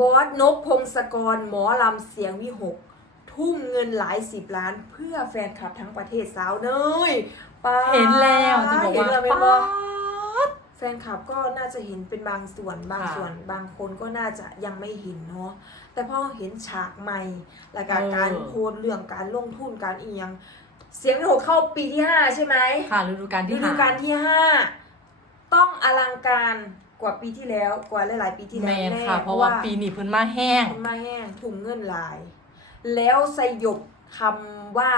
บอสนกพงศกรหมอลำเสียงวิหก ทุ่มเงินหลายสิบล้านเพื่อแฟนคลับทั้งประเทศสาวเนยป๊าดเห็นแล้วจะบอกเห็นว่าแล้วไหมป๊าบอดแฟนคลับก็น่าจะเห็นเป็นบางส่วนบางค่ะส่วนบางคนก็น่าจะยังไม่เห็นเนาะแต่พอเห็นฉากใหม่และการเออ การโพสต์เรื่องการลงทุนการเอียง เสียงวิหกเข้าปีที่ห้าใช่ไหมค่ะฤดูกาลฤที่ดูหา กาลที่ห้าต้องอลังการ กว่าปีที่แล้วกว่าหลายๆปีที่แมแล้วนแน่ค่ะ เพราะว่าปีนี้เพิ่นมาแห้ง มันมาแห้งถุงเงินหลาย แล้วสยบคำว่า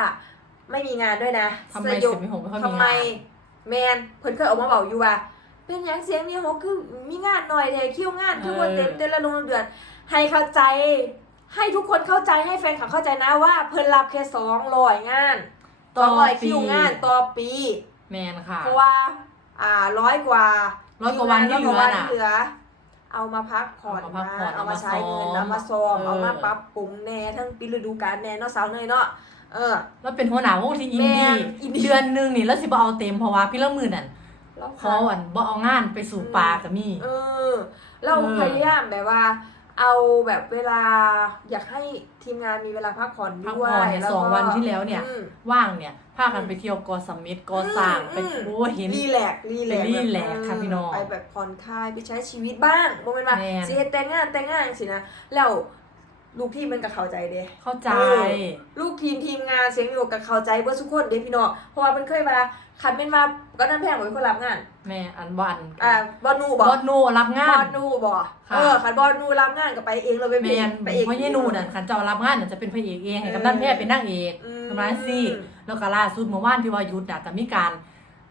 ไม่มีงานด้วยนะทำไมสยบเสียงวิหกไม่ค่อยมีทำไมงาน แมนเพิ่นเคยออกมาบอกอยู่ว่า เป็นหยังเสียงนี่เขาคือมีงานหน่อยแทคิวงานคือว่าเต็มเดือนละลงเดือน ให้เข้าใจ ให้ทุกคนเข้าใจให้แฟนคลับเข้าใจนะว่า เพิ่นรับแค่สองร้อยงานสองร้อยคิวงานต่อปี แมนค่ะ เพราะว่าอ่าร้อยกว่า ร้อยกว่าวันที่เหลือร้ยกว่าวันน่ะที่เหลือ เอามาพักผ่อนเอามาพักผ่อนเอามาใช้เงินเอาเอามามาซ้ซ้ออมมเออเอามาปรับปรุงแน่ทั้งปีฤดูกาลแน่เนาะสาวเนยเนาะเออ แล้วเป็นหัวหน้าวงที่อินแม่ดี้นอินดี้ เดือนหนึงนี่แล้วสิบ่เอาเต็มเพราะว่าพี่ละมือนั่นแล้วขอวันบ่เอางานไปสู่ป่าก็มี เออเราเออพยายามแบบว่า เอาแบบเวลาอยากให้ทีมงานมีเวลาพักผ่อนพักด้วยผ่อนเนี่ยแล้วสองก็วันที่แล้วเนี่ย อืม ว่างเนี่ยพากันไปเที่ยวกอสมิธกอสร้างไปอืม โอ้เห็น รีแลกซ์รีแลกซ์ไปรีแลกซ์ค่ะพี่น้องไปแบบผ่อนคลายไปใช้ชีวิตบ้างโมเมนต์ว่าแม่น สิเฮ็ดแต่งงานแต่งงานสินะแล้ว ลูกพี่มันก็เข้าใจเด้เข้าใจ เออลูกทีมทีมงานเสียงอยู่กับเข้าใจเบ่ทุกคนเด้พี่น้องเพราะว่าเพิ่นเคยมาคันเป็นมาก็นั่นแพงบ่เป็นคนรับงานแม่อันวันอ่าบ่นูบ่บอสโนรับงาบนอนูบ่ค่ะ เออคันบอนูรับงานก็ไปเองเลยไปแมเป็นนไปเอง เพราะยายนูน่ะขันเจ้ารับงานน่ะจะเป็นพระเอกเองให้เออกำนันแพทย์เป็นนางเอกอืมประมาณสิแล้วก็ล่าสุดเมื่อวานที่ว่าหยุดน่ะก็มีการ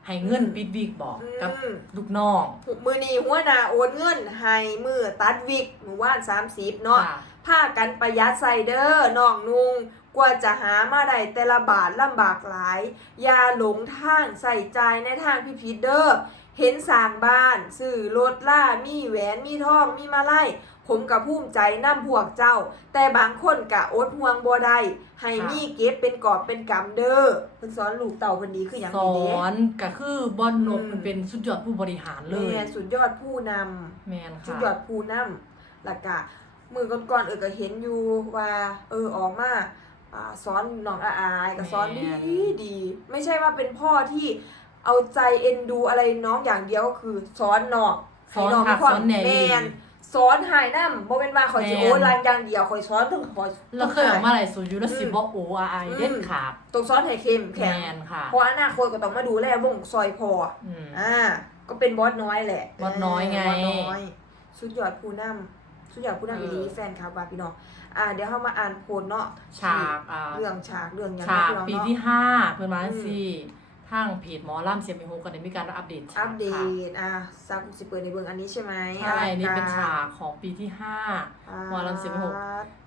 ให้เงินอืมปิดวิกบอกอืกับม ลูกน้องมือนี้หัวหน้าโอนเงินให้มือตัดวิกมื้อวาน30เนาะ ค่ะ พากันประหยัดใส่เด้อน้องนุงกว่าจะหามาได้แต่ละบาทลำบากหลาย อย่าหลงทางใส่ใจในทางพิพิธเด้อเห็นสร้างบ้านสื่อรถล่ามีแหวนมีทองมีมาไล่ผมกับภูมิใจนำพวกเจ้า แต่บางคนกะอดห่วงบ่ได้ให้มีเก็บเป็นกอบเป็นกำเด้อเพิ่นสอนลูกเต่าเพิ่นดีคือหยังสดีอเด้นก็คือบอลนกอืมมันเป็นสุดยอดผู้บริหารเลยแม่สุดยอดผู้นำแมนสุดค่ะยอดผู้นำแล้วก็ มือก่อนๆเออก็เห็นอยู่ว่าเออออกมาอ่าสอนน้องอาอายก็สอนดีแม่นดี ไม่ใช่ว่าเป็นพ่อที่เอาใจเอ็นดูอะไรน้องอย่างเดียวก็คือสอนน้องสอนให้น้องค่ะมีความสอนแหน่แมดีนสอนหายน้ำบ่เป็นว่าคอยสิแม่นโอ้ลางอย่างเดียวคอยสอนต้องคอยแล้วเคยออกมาหลายสูตรอยู่แล้วสิอืมบอกโอ้อายเด็ดขาดต้องสอนให้เข้มแมแข็งนค่ะเพราะอนาคตก็ต้องมาดูแลวงซอยพออืมอ่าก็เป็นบอสน้อยแหละบอสน้อยไงบอสน้อยสุดยอดผู้นำ สุดยอดผู้นำเออีอหลีแฟนคลับว่าพี่น้องอ่าเดี๋ยวเรามาอ่านโพลเนาะฉากอ่าเรื่องฉากเรื่องหยังฉากเนาะปีพี่น้องที่เนาะห้าเพื่อนมาอืมสิทางเพจหมอล่ำเสียงมีโฮกันได้มีการอัปเดตฉากอัปเดค่ะตอ่าซากุสิเปิดในเบื้องอันนี้ใช่ไหมใช่นี่เป็นอลังฉากของปีที่ห้าอ่าหมอลำเสียงมีหก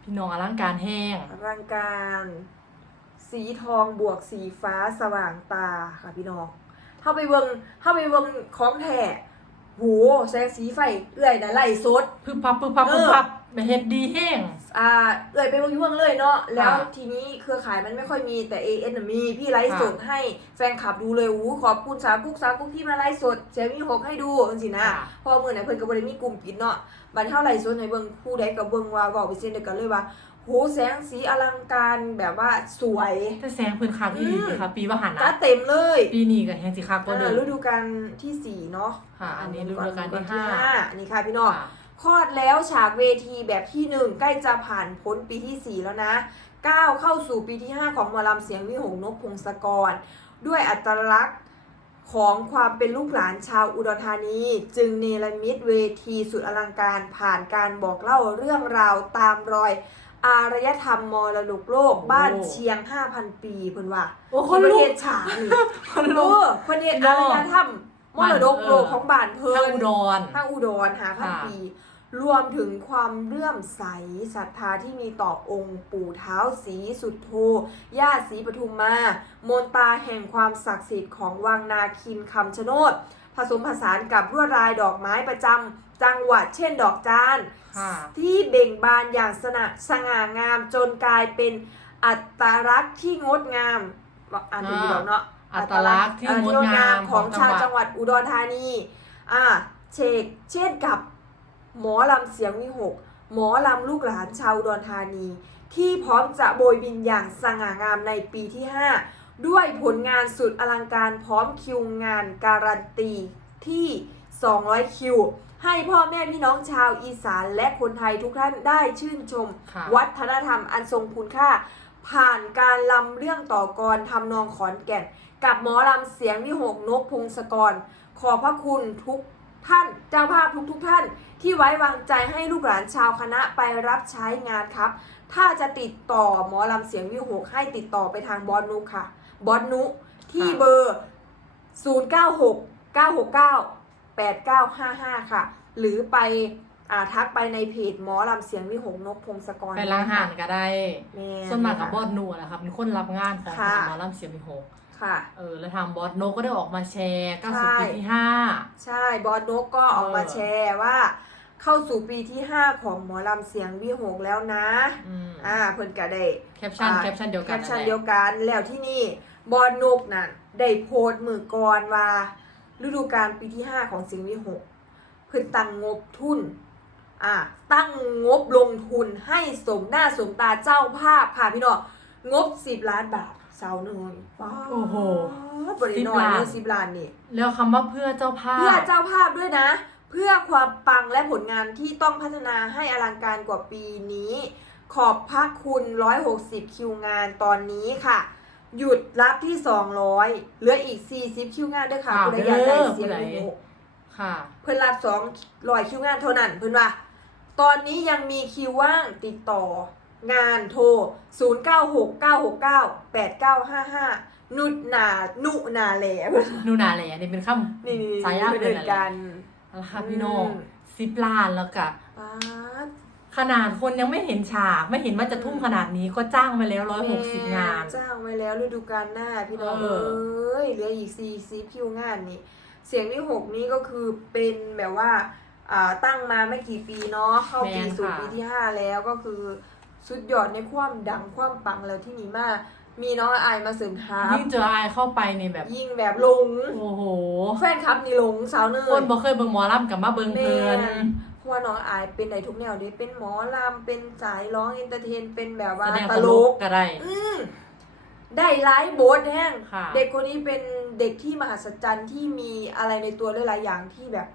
พี่น้องอลังการแห้งอลังการ สีทองบวกสีฟ้าสว่างตาค่ะพี่น้องเข้าไปเบิ่งเข้าไปเบิ่งของแท้ โหแสงสีไฟเอื่อยนะไล่สด พึบพับพึบพับเอพึอบพับไม่เฮ็ดดีแห้ง อ่าเอ่ยไปเบางช่วงเลยเนาะแล้วค่ะทีนี้เครือข่ายมันไม่ค่อยมีแต่ AN น่ะมีพี่ไลฟ์ค่ะสดให้แฟนคลับดูเลยอู้ขอบคุณสากุกสากุกที่มาไลฟ์สดเสียมีหกให้ดูจังซี่นะค่ะเพอมื้อไหนเพิ่นก็บ่ได้มีกลุ่มปิดเนาะบัดเท่าไลฟ์สดให้เบิ่งผู้ใดก็เบิ่งว่าเว้าไปเส้นเดียวกันเลยว่าโหแสงสีอลังการแบบว่าสวยแต่แสงเพิ่นคักอีหลีอืมค่ะปีว่าหันจันะดเต็มเลยปีนี้ก็แฮงสิคักกว่าอ่าเดิม ฤดูกาลที่สี่เนาะค่ะอันนี้ฤดูกาลที่ก่อนห้า อันนี้ค่ะพี่น้องค่ะคลอดแล้วฉากเวทีแบบที่หนึ่งใกล้จะผ่านพ้นปีที่4แล้วนะก้าวเข้าสู่ปีที่5ของหมอลำเสียงวิหงนกพงศกร ด้วยอัตลักษณ์ ของความเป็นลูกหลานชาวอุดรธานี จึงเนรมิตเวทีสุดอลังการผ่านการบอกเล่าเรื่องราวตามรอย อารยธรรมมรดกโลกโอ้บ้านเชียง 5,000 ปีเพิ่นว่าโอ้คคนนประลุเทกศฉากนี่คนเอลุกอประเทศอารยธรรมมรดกโลกของบ้านเพิ่ทางนอุดรทางอุดรหาพันค่ะปี รวมถึงความเลื่อมใสศรัทธาที่มีต่อองค์ปู่เท้าสีสุดโทย่าสีปทุมมา มนตาแห่งความศักดิ์สิทธิ์ของวังนาคินคำชะโนด ผสมผสานกับลวดลายดอกไม้ประจำจังหวัดเช่นดอกจานค่ะที่เบ่งบานอย่างสนะสง่างามจนกลายเป็นอัตลักษณ์ที่งดงามอ่านดีแล้วเนาะอัตลักษณ์ที่งดงามของชาวของจัจังงหหวัวัดดอุดรธานีอ่าเชกเช่นกับ หมอลำเสียงวิหก หมอลำลูกหลานชาวอุดรธานี ที่พร้อมจะโบยบินอย่างสง่างามในปีที่ 5 ด้วยผลงานสุดอลังการพร้อมคิวงานการันตีที่ 200 คิว ให้พ่อแม่พี่น้องชาวอีสานและคนไทยทุกท่านได้ชื่นชมค่ะวัฒนธรรมอันทรงคุณค่า ผ่านการลำเรื่องต่อกรทำนองขอนแก่น กับหมอลำเสียงวิหกนกพงศกร ขอบพระคุณทุก ท่านเจ้าภาพทุกทุกๆท่าน ที่ไว้วางใจให้ลูกหลานชาวคณะไปรับใช้งานครับ ถ้าจะติดต่อหมอลำเสียงวิหกให้ติดต่อไปทางบอสนุค่ะ บอสนุที่เบอร์ 096 969 8955 ค่ะ หรือไปอ่าทักไปในเพจหมอลำเสียงวิหกนกพงศกรไปล้างห่านก็ได้แม่ส่วนมากกับบอสนูนะครับเป็นคนรับงานของค่ะหมอลำเสียงมีหก ค่ะ เออแล้วทางบอสโนก็ได้ออกมาแชร์ก้าใช่สิบปีที่ห้า ใช่บอสนกก็ออกมาเออ แชร์ว่า เข้าสู่ปีที่ 5 ของหมอลำเสียงวิหกแล้วนะ อืมอ่าเพิ่นก็ได้แคปชั่นอ่าแคปชั่นเดียวแคกันปชั่นแหละเดียวกันแล้วที่นี่บอลนกน่ะได้โพสต์มือก่อนว่า ฤดูกาลปีที่ 5 ของสิงห์วิหกเพิ่นตั้งงบทุนอ่าตั้งงบลงทุนให้สมหน้าสมตาเจ้าภาพค่ะพี่น้องงบ 10 ล้านบาท เสาหนึ่งว้าวโอ้โหบริโนอยเลยสิบล้านนี่แล้วคำว่าเพื่อเจ้าภาพ เพื่อเจ้าภาพด้วยนะ เพื่อความปังและผลงานที่ต้องพัฒนาให้อลังการกว่าปีนี้ ขอบพระคุณ 160 คิวงานตอนนี้ค่ะ หยุดรับที่ 200 เหลืออีก 40 คิวงานด้วยค่ะค่ะคุณอยากได้เสียงเด้อวิโอค่ะ เพิ่นรับ200คิวงานเท่านั้นเพิ่นว่า ตอนนี้ยังมีคิวว่างติดต่อ งานโทร 0969698955 นุดนานุนาแหลนูนาแหละนี่เป็นคนี่นี่สายยากเพื่เป็นอนอะไรกันำราคาพี่น้องอืมสิบล้านแล้วกะป๊าด ขนาดคนยังไม่เห็นฉาก ไม่เห็นว่าจะทุ่มขนาดนี้ก็จ้างมาแล้วร้อยหกสิบงาน จ้างไว้แล้วฤดูกาลหน้าพี่น้องเอเออ้ยเหลืออีกสี่สิบคิวงานนี่ เสียงที่หกนี้ก็คือเป็นแบบว่าอ่าตั้งมาไม่กี่ปีเนาะเข้าปีสู่ปีที่ห้าแล้วก็คือ สุดยอดในความดังความปังแล้วที่นี่มากมีน้องอายมาเสริมทัพยิ่งเจออายเข้าไปในแบบยิ่งแบบหลงโอ้โหแฟนคลับนี่หลงสาวเนิคนร์บ่เคยเบิ่งหมอลำกับมาเบิ่งเพลินแม่เพราะว่าน้องอายเป็นในทุกแนวเลยเป็นหมอลำเป็นสายร้องเอนเตอร์เทน เป็นแบบว่าแสดงตตลลกกก็ได้อืมได้ไลฟ์โบสแห้งค่ะเด็กคนนี้เป็นเด็กที่มหัศจรรย์ที่มีอะไรในตัวหลายๆอย่างที่แบบ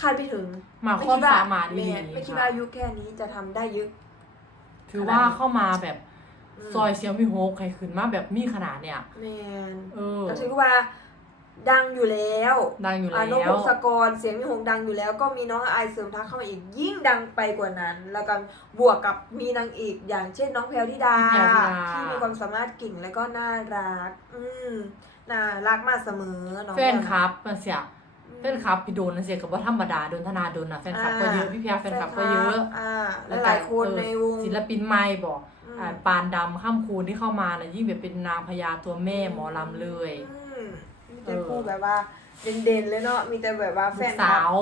คาดไม่ถึงมาไม่ควาคิมดว่าสามารถดีแม่ไม่คิดว่าอายุแค่นี้จะทำได้เยอะ ถือว่าเข้ามาแบบอืม ซอยเซียวมิโฮกใครขึ้นมาแบบมีขนาดเนี่ย แมนเออแต่ถือว่าดังอยู่แล้วดังอยู่อ่าแล้นกพวงศกรเสียงมีหงดังอยู่แล้ว ก็มีน้องอายเสริมทักเข้ามาอีกยิ่งดังไปกว่านั้น แล้วก็บวกกับมีนางเอกอย่างเช่นน้องแพรวธิดา แพรวธิดา ที่มีความสามารถเก่งและก็น่ารัก อืมน่ารักมากเสมอน้องแฟนคลับมาเสียอืม แฟนคลับพี่โดนนะเสียกับว่าธรรมดาโดนธนาโดนนะแฟนคลับก็เยอะพี่เพียแฟนคลับก็เยอะแล้วหลายคนในวงศิลปินใหม่บอกปานดำข้ามคูณที่เข้ามานะยิ่งแบบเป็นนางพญาตัวแม่หมอลำเลยอืมมีแต่พูดแบบว่าเด่นๆเลยเนาะมีแต่แบบว่าแฟนสาว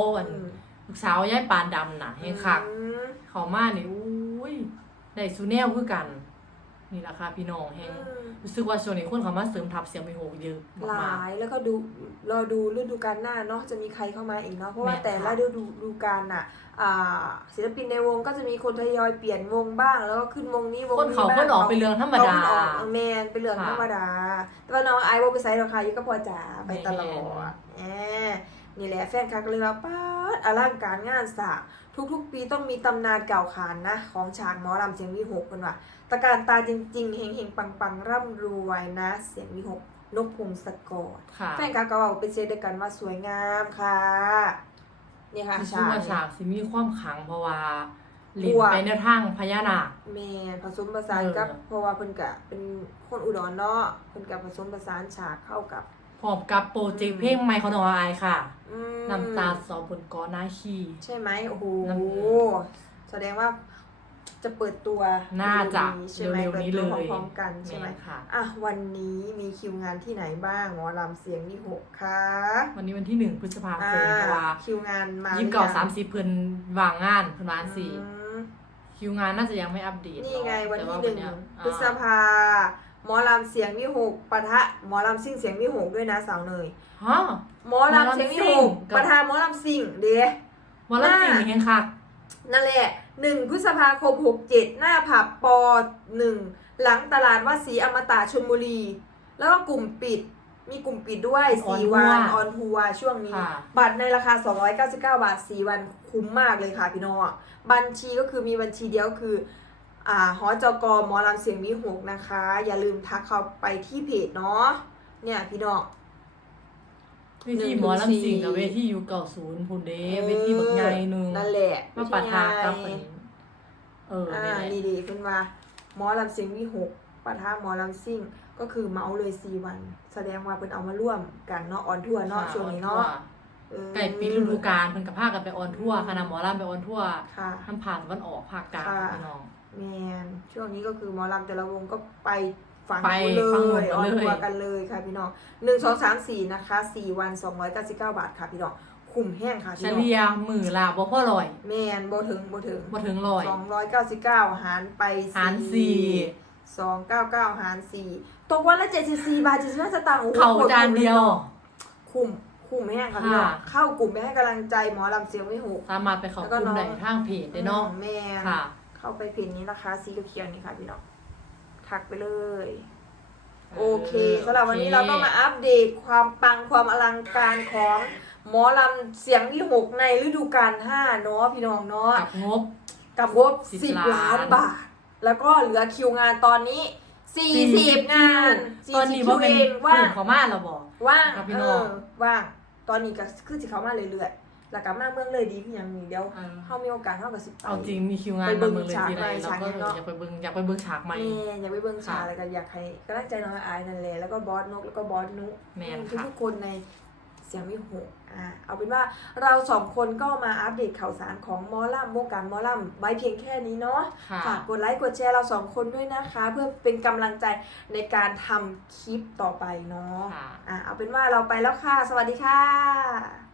ลูกสาวย้ายปานดำน่ะเฮงคักอืมเขามานี่อุ้ยได้ซูแนลคือกัน นี่ราคาพี่น้องเฮงอืมรู้สึกว่าช่วงนี้คนเขามาเสริมทัพเสียงไปโหกเยอะหลมากายแล้วก็ดูรอดูฤดูกาลหน้าเนาะจะมีใครเข้ามาอีกเนาะเพราะว่าแม่นแต่ละค่ะฤดูฤดูกาลน่ะอ่าศิลปินในวงก็จะมีคนทยอยเปลี่ยนวงบ้าง แล้วก็ขึ้นวงนี้วงคนนี้เขาบ้างคนออกเป็นเรื่องธรรมดา เขคนออกเออแมนเป็นเรื่องค่ะธรรมดา แต่ว่าน้องไอซ์ว่าไปไซต์ราคาอยู่ก็พอจ๋าไปตลอแม่ดนแหม นี่แหละแฟนคักเลยว่าป้าดอลังการงานสร้างทุกๆ ปีต้องมีตำนานเก่าขานนะ ของฉากหมอลำเสียงวิหกกันว่ะตะการตาจริงๆเฮงเฮงๆปังๆ ร่ำรวยนะ เสียงวิหกนกพงศกรค่ะแฟนคักก็บอกเป็นเชดเดียวกันว่าสวยงามค่ะนี่ค่ะรู้สึกฉากว่าเนี่ยฉากสิมีความขลังเพราะว่าเล่นกลัวไปในทางพญานาคแม่ผสมผสานกับ เออ เพราะว่าเพิ่นกะเป็นคนอุดรเนาะเพิ่นกะผสมผสานฉากเข้ากับ พร้อมกับโปรเจกต์เพลงใหม่ของน้องอายค่ะอืมน้ำตาสอบนกอนาคีใช่ไหมโอ้โหน้แสดงว่าจะเปิดตัวน่าจะเร็วๆนี้ใช่ไหมเร็วๆเปิดนี้ตัวเลยพร้อมๆกันใช่ไหม แม่นค่ะ อะ วันนี้มีคิวงานที่ไหนบ้าง หมอลำเสียงที่หกค่ะวันนี้วันที่หนึ่งพฤษภาคอ่ามเพราะว่าคิวงานมายี่สิบหรืเก้าอยังสามสิบเพิ่นวางงานเพิ่นวางสี่อืมคิวงานน่าจะยังไม่อัปเดตนี่ไงเอะวันแต่ที่หนึ่งเยพฤษภา หมอลำเสียงวิหกปะทะหมอลำซิ่งเสียงวิหกด้วยนะสาวเนยฮะ หมอลำเสียงวิหกหมอลำซิ่งกับ ปะทะหมอลำซิ่งเด้วันละสิ่งน่านี้เองค่ะนั่นแหละ1พฤษภาคม67หน้าผับป1หลังตลาดวัดศรีอมตะชลบุรี แล้วก็กลุ่มปิดมีกลุ่มปิดด้วยออน4ทัวร์วันออนทัวร์ช่วงนี้ ค่ะ บัตรในราคา 299 บาท 4 วันคุ้มมากเลยค่ะพี่น้อง บัญชีก็คือมีบัญชีเดียวคืออ่า หอจกหมอลำเสียงวิหกนะคะ อย่าลืมทักเขาไปที่เพจเนาะเนี่ยพี่น้องเวทีหมอลำสิงกับเวทียูเก่าศูนย์พุ่นเด้เวทีบักใหญ่หนึงนั่นแหละมาปะทะกับวิเป็นทยาเอออ่านี่แหละดีดีๆขึ้นมาหมอลำเสียงวิหกปะทะหมอลำซิ่งก็คือเมาเลยสี่วัน แสดงว่าเป็นเอามาร่วมกันเนาะออนทัวร์เนาะช่วงนี้เนาะเออไก่ปีฤดูกาลเพิ่นกับพากันไปออนทัวร์คณะหมอลำไปออนทัวร์ค่ะน้ำผ่านตะวันออกภาคกลางค่ะพี่น้อง แมนช่วงนี้ก็คือหมอลำแต่ละวงก็ไปฝั่งไปนู้นเลฝั่งนู้นยกันเลย ออนทัวร์กันเลยค่ะพี่น้องหนึ่งสองสามสี่นะคะสี่วันสองร้อยเก้าสิบเก้าบาทค่ะพี่น้องคุ้มแห้งค่ะเฉพี่น้องลี่ยมือละบ่พอร้อยแมนโบถึงโบถึงบ่ถึงร้อยสองร้อยเก้าสิบเก้าหารไปหารสี่ สองเก้าเก้าหารสี่ตกวันละเจ็ดสิบสี่บาทเจ็ดสิบห้าสตางค์โอ้โหเขาจานเดียว คุ้มคุ้มแห้งค่ะพี่น้องค่ะ เข้ากลุ่มไปให้กำลังใจหมอลำเสียงไม่หูสามารถไปเข้าแล้วกก็ลุ่มน้องได้ทางเพจได้เนาะ แมน ค่ะ เข้าไปเพจนี้นะคะสีเขียวๆนี่ค่ะพี่น้องทักไปเลย โอเคสำหรับวันนี้เราก็มาอัปเดตความปังความอลังการของหมอลำเสียงที่หกในฤดูกาลห้าเนาะพี่น้องเนาะกับงบกับงบ10สิบล้านล้านบาท แล้วก็เหลือคิวงานตอนนี้สี่สิบงานตอนนี้40บ่คิวเป็นเองว่างเขามาแล้วบ่ว่างครับพี่เอน้องอว่าง ตอนนี้ก็คือสิเขามาเรื่อยๆ แล้วก็มาเมืองเลยดีคืออย่างนี้เดียวเออเขามีโอกาสเขากับสิบไป เอาจริงมีคิวงานไปเบิ่มางเมืองเลยทีไรฉากใหม่เราก็ฉากนี้เนาะอยากไปเบิ่งอยากไปเบิ่งฉากใหม่ แม่อยากไปเบิ่งชาค่ะอะไรกันอยากให้กำลังใจน้องอายนั่นแหละแล้วก็บอสนกแล้วก็บอสนุแม่นทุกค่ะ ทุกๆคนในเสียงวิหกอ่าเอาเป็นว่าเราสองคนก็มาอัปเดตข่าวสารของหมอลัมวงการหมอลัมไว้เพียงแค่นี้เนาะ ค่ะ ฝากกดไลค์กดแชร์เราสองคนด้วยนะคะ เพื่อเป็นกำลังใจในการทำคลิปต่อไปเนาะค่ะ อ่าเอาเป็นว่าเราไปแล้วค่ะ สวัสดีค่ะ